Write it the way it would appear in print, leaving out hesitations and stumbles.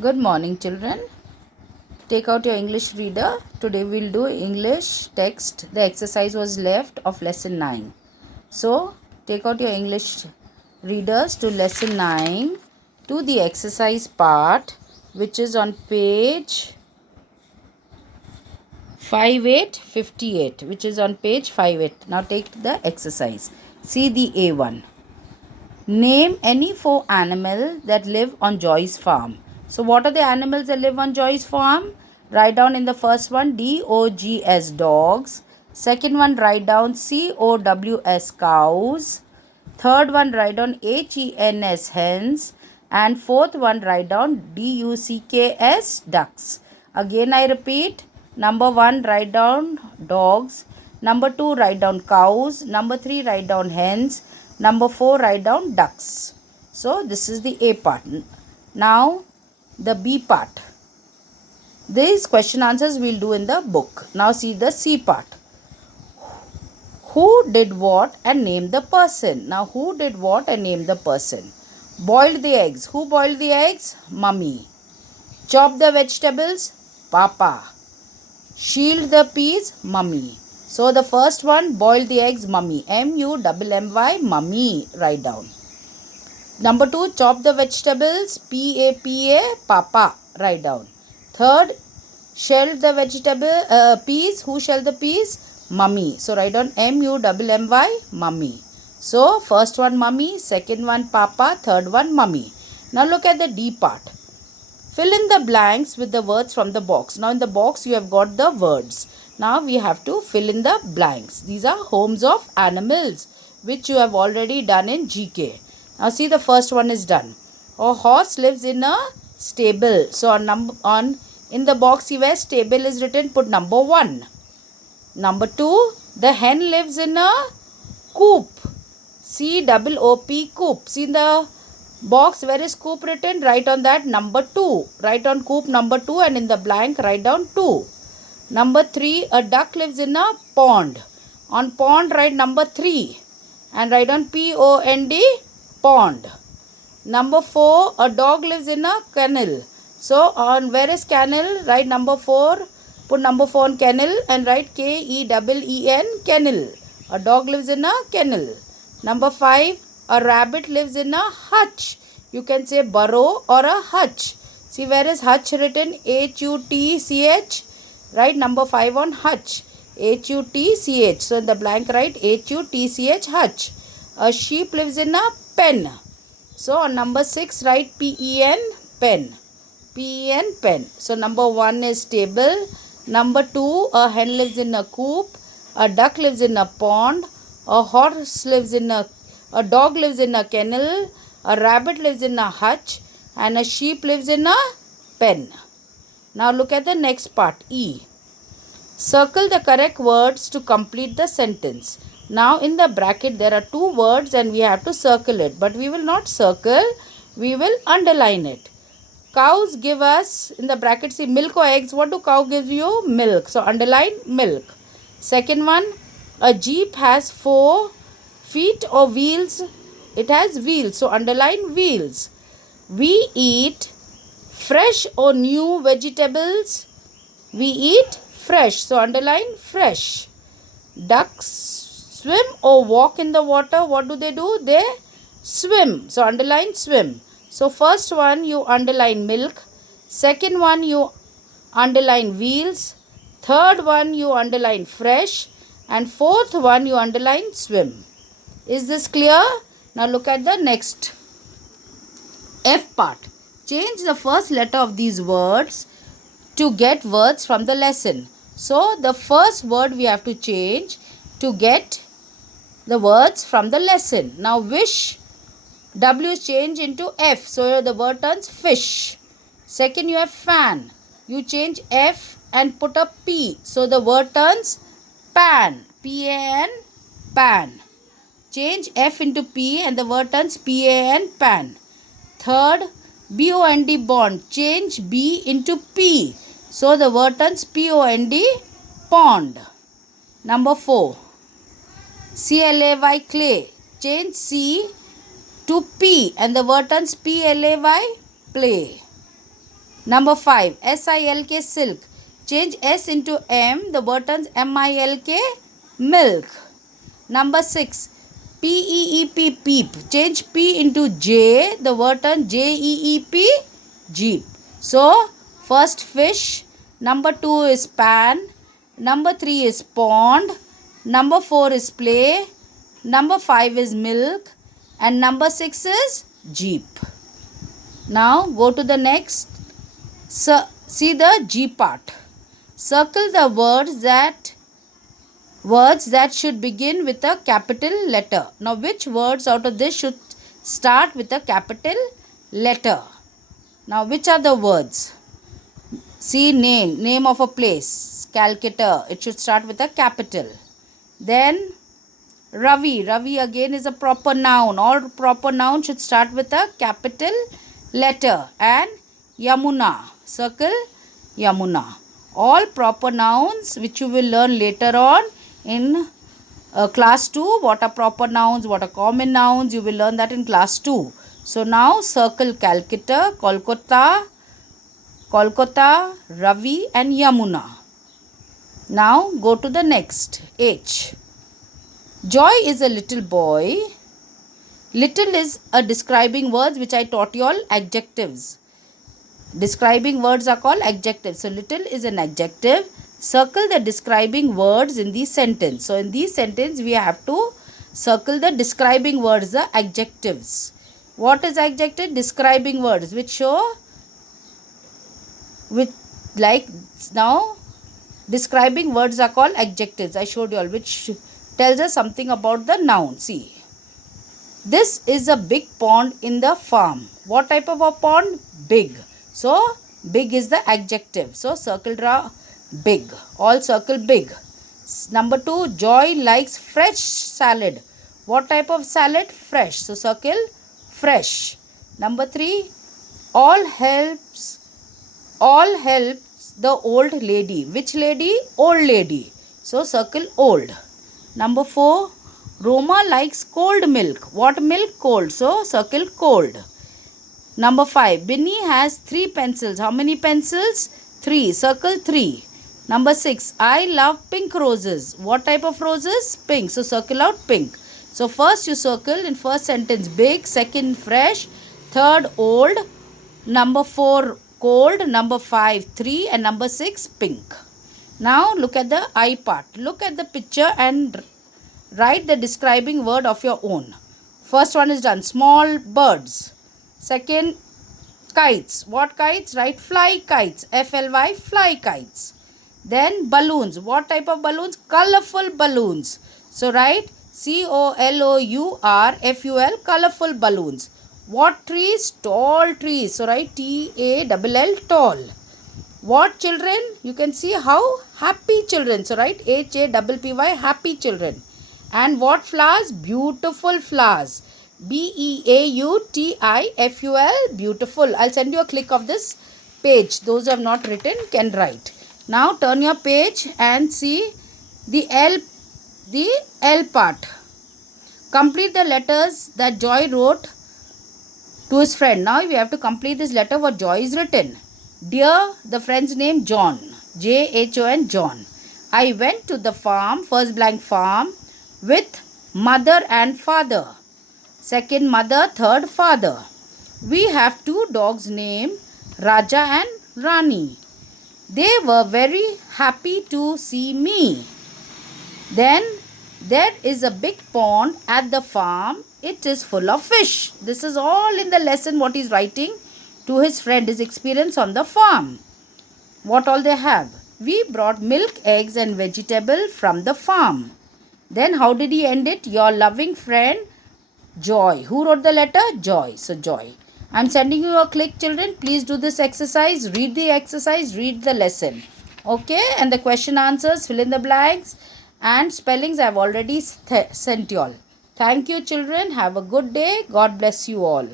Good morning, children. Take out your English reader. Today we'll do English text. The exercise was left of lesson 9. So, take out your English readers to lesson 9 to the exercise part, which is on page 5858, which is on page 58. Now take the exercise. See the A1. Name any 4 animals that live on Joy's farm. So what are the animals that live on Joy's farm? Write down in the first one DOGS dogs. Second one write down COWS cows. Third one write down HENS hens. And fourth one write down DUCKS ducks. Again I repeat. Number 1 write down dogs. Number 2 write down cows. Number 3 write down hens. Number 4 write down ducks. So this is the A part. Now the B part. These question answers we'll do in the book. Now see the C part. Who did what and name the person? Now who did what and name the person? Boiled the eggs. Who boiled the eggs? Mummy. Chopped the vegetables? Papa. Shield the peas? Mummy. So the first one, boiled the eggs, mummy. MUMMY, mummy. Write down. Number 2, chop the vegetables. PAPA, papa. Write down. Third, shelled the peas. Who shelled the peas? Mummy. So write down MUMMY, mummy. So first one mummy, second one papa, third one mummy. Now look at the D part. Fill in the blanks with the words from the box. Now in the box you have got the words. Now we have to fill in the blanks. These are homes of animals, which you have already done in GK. Now see, the first one is done. A horse lives in a stable. So in the box where stable is written, put number 1. Number 2, the hen lives in a coop. COOP, coop. See in the box where is coop written, write on that number 2. Write on coop number 2 and in the blank write down 2. Number 3, a duck lives in a pond. On pond write number 3 and write on POND, pond. Number 4, a dog lives in a kennel. So on where is kennel, write number 4, put number 4 on kennel and write KENN, kennel. A dog lives in a kennel. Number 5, a rabbit lives in a hutch. You can say burrow or a hutch. See where is hutch written, HUTCH. Write number 5 on hutch. HUTCH. So in the blank write HUTCH, hutch. A sheep lives in a pen. So on number 6 write PEN, pen. PEN, pen. So number 1 is stable. Number 2, a hen lives in a coop. A duck lives in a pond. A horse lives in a dog lives in a kennel. A rabbit lives in a hutch. And a sheep lives in a pen. Now look at the next part, E. Circle the correct words to complete the sentence. Now in the bracket there are 2 words and we have to circle it. But we will not circle, we will underline it. Cows give us, in the bracket see milk or eggs. What do cow give you? Milk. So underline milk. Second one, a jeep has 4 feet or wheels. It has wheels. So underline wheels. We eat fresh or new vegetables. We eat fresh. So underline fresh. Ducks swim or walk in the water. What do? They swim. So underline swim. So first one you underline milk. Second one you underline wheels. Third one you underline fresh. And fourth one you underline swim. Is this clear? Now look at the next F part. Change the first letter of these words to get words from the lesson. So the first word we have to change to get the words from the lesson. Now wish, W change into F. So the word turns fish. Second you have fan. You change F and put a P. So the word turns pan. PAN, pan. Change F into P and the word turns PAN, pan. Third, BOND, bond. Change B into P. So the word turns POND, pond. Number 4, CLAY, clay. Change C to P and the word turns PLAY, play. Number 5, SILK, silk. Change S into M, the word turns MILK, milk. Number 6, PEEP, peep. Change P into J, the word turns JEEP, jeep. So, first fish. Number 2 is pan. Number 3 is pond. Number 4 is play. Number 5 is milk. And number 6 is jeep. Now, go to the next. See the G part. Circle the words that should begin with a capital letter. Now, which words out of this should start with a capital letter? Now, which are the words? See, name of a place, Calcutta. It should start with a capital. Then, Ravi. Ravi again is a proper noun. All proper nouns should start with a capital letter. And Yamuna. Circle Yamuna. All proper nouns which you will learn later on in class 2. What are proper nouns? What are common nouns? You will learn that in class 2. So now circle Calcutta, Kolkata, Ravi and Yamuna. Now go to the next. H. Joy is a little boy. Little is a describing words which I taught you all, adjectives. Describing words are called adjectives. So little is an adjective. Circle the describing words in the sentence. So in this sentence we have to circle the describing words, the adjectives. What is adjective? Describing words which show, like now describing words are called adjectives. I showed you all, which tells us something about the noun. See, this is a big pond in the farm. What type of a pond? Big. So big is the adjective. So circle big. All circle big. Number 2, Joy likes fresh salad. What type of salad? Fresh. So circle fresh. Number 3, all helps the old lady. Which lady? Old lady. So circle old. Number 4, Roma likes cold milk. What milk? Cold. So circle cold. Number 5, Binny has 3 pencils. How many pencils? 3. Circle 3. Number 6, I love pink roses. What type of roses? Pink. So circle out pink. So first you circle in first sentence big, second fresh, third old, number 4 cold, number 5 3 and number 6 pink. Now look at the I part. Look at the picture and write the describing word of your own. First one is done. Small birds. Second, kites. What kites? Write fly kites. FLY, fly kites. Then balloons. What type of balloons? Colorful balloons. So write COLOURFUL, colorful balloons. What trees? Tall trees. So write TALL, tall. What children? You can see how happy children. So write HAPPY, happy children. And what flowers? Beautiful flowers. BEAUTIFUL, beautiful. I'll send you a click of this page. Those who have not written can write. Now turn your page and see the L part. Complete the letters that Joy wrote to his friend. Now we have to complete this letter what Joy is written. Dear, the friend's name John. JHON, John. I went to the farm, first blank farm, with mother and father. Second mother, third father. We have 2 dogs named Raja and Rani. They were very happy to see me. Then there is a big pond at the farm. It is full of fish. This is all in the lesson what he is writing to his friend, his experience on the farm. What all they have? We brought milk, eggs and vegetable from the farm. Then how did he end it? Your loving friend Joy. Who wrote the letter? Joy. So Joy. I am sending you a click, children. Please do this exercise. Read the exercise. Read the lesson. Okay. And the question answers, fill in the blanks. And spellings I have already sent you all. Thank you, children. Have a good day. God bless you all.